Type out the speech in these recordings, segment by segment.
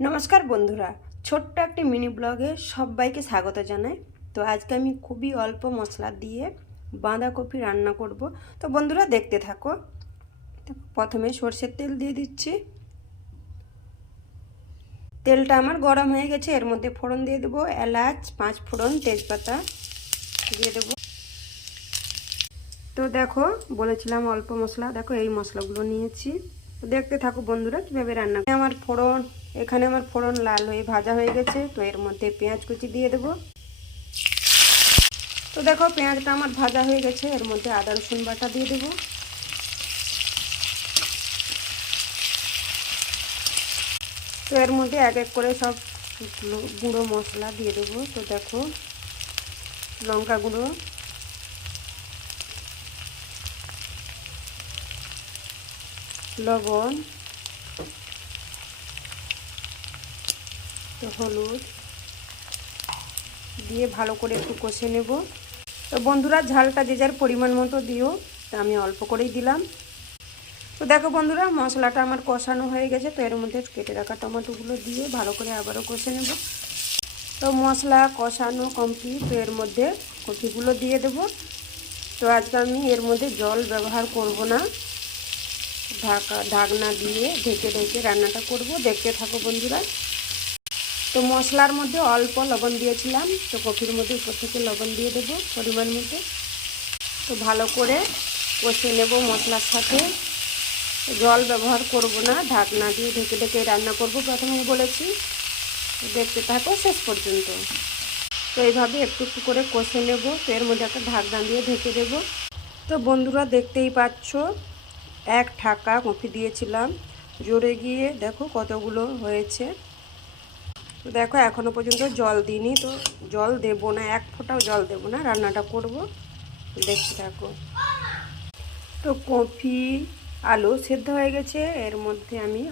নমস্কার বন্ধুরা, ছোট্ট একটি মিনি ব্লগে সবাইকে স্বাগত জানাই। তো আজকে আমি খুবই অল্প মশলা দিয়ে বাঁধাকপি রান্না করব। তো বন্ধুরা দেখতে থাকো। প্রথমে সরষের তেল দিয়ে দিচ্ছি। তেলটা আমার গরম হয়ে গেছে, এর মধ্যে ফোড়ন দিয়ে দেবো। এলাচ, 5 ফোড়ন, তেজপাতা দিয়ে দেবো। তো দেখো, বলেছিলাম অল্প মশলা, দেখো এই মশলাগুলো নিয়েছি। দেখতে থাকো বন্ধুরা কিভাবে রান্না। এখানে আমার ফোড়ন লাল হয়ে ভাজা হয়ে গেছে। তো এর মধ্যে পেঁয়াজ কুচি দিয়ে দেবো। তো দেখো পেঁয়াজটা আমার ভাজা হয়ে গেছে, এর মধ্যে আদা রসুন বাটা দিয়ে দেবো। তো এর মধ্যে এক এক করে সব গুঁড়ো মশলা দিয়ে দেবো। তো দেখো, লঙ্কা গুঁড়ো, লবণ, তো হলুদ দিয়ে ভালো করে একটু কষে নেব। তো বন্ধুরা ঝালটা যে যার পরিমাণ মতো দিও, তা আমি অল্প করেই দিলাম। তো দেখো বন্ধুরা, মশলাটা আমার কষানো হয়ে গেছে। তো এর মধ্যে কেটে রাখা টমেটোগুলো দিয়ে ভালো করে আবারও কষে নেব। তো মশলা কষানো কমপ্লিট। তো এর মধ্যে কপিগুলো দিয়ে দেব। তো আজকে আমি এর মধ্যে জল ব্যবহার করব না, ঢাকনা দিয়ে ঢেকে ঢেকে রান্নাটা করব। দেখতে থাকো বন্ধুরা। তো মশলার মধ্যে অল্প লবণ দিয়েছিলাম, তো কপির মধ্যে উপর থেকে লবণ দিয়ে দেবো পরিমাণ মতো। তো ভালো করে কষে নেব মশলার সাথে। জল ব্যবহার করব না, ঢাকনা দিয়ে ঢেকে ঢেকে রান্না করব প্রথমেই বলেছি। দেখতে থাকো শেষ পর্যন্ত। তো এইভাবে একটু একটু করে কষে নেব। তো এর মধ্যে একটা ঢাকনা দিয়ে ঢেকে দেব। তো বন্ধুরা দেখতেই পাচ্ছ, এক ঢাকা কপি দিয়েছিলাম, জোরে গিয়ে দেখো কতগুলো হয়েছে। তো দেখো এখনো পর্যন্ত জল দিইনি, তো জল দেব না, এক ফোঁটাও জল দেব না, রান্নাটা করব। দেখতে থাকো। তো কপি আলু সেদ্ধ হয়ে গেছে, এর মধ্যে আমি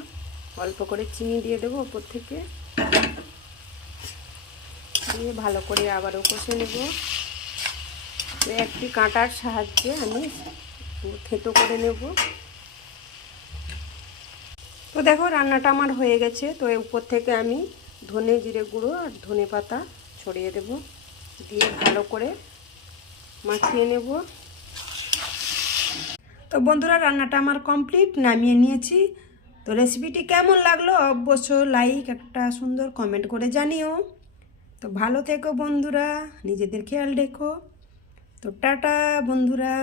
অল্প করে চিনি দিয়ে দেবো উপর থেকে, দিয়ে ভালো করে আবারও কষে নেব। তো একটি কাঁটার সাহায্যে আমি থেতো করে নেব। তো দেখো রান্নাটা আমার হয়ে গেছে। তো এর উপর থেকে আমি ধনে জিরে গুঁড়ো আর ধনে পাতা ছড়িয়ে দেব, দিয়ে ভালো করে মাখিয়ে নেব। তো বন্ধুরা রান্নাটা আমার কমপ্লিট, নামিয়ে নিয়েছি। তো রেসিপিটি কেমন লাগলো অবশ্য লাইক একটা সুন্দর কমেন্ট করে জানিও। তো ভালো থেকো বন্ধুরা, নিজেদের খেয়াল রেখো। তো টাটা বন্ধুরা।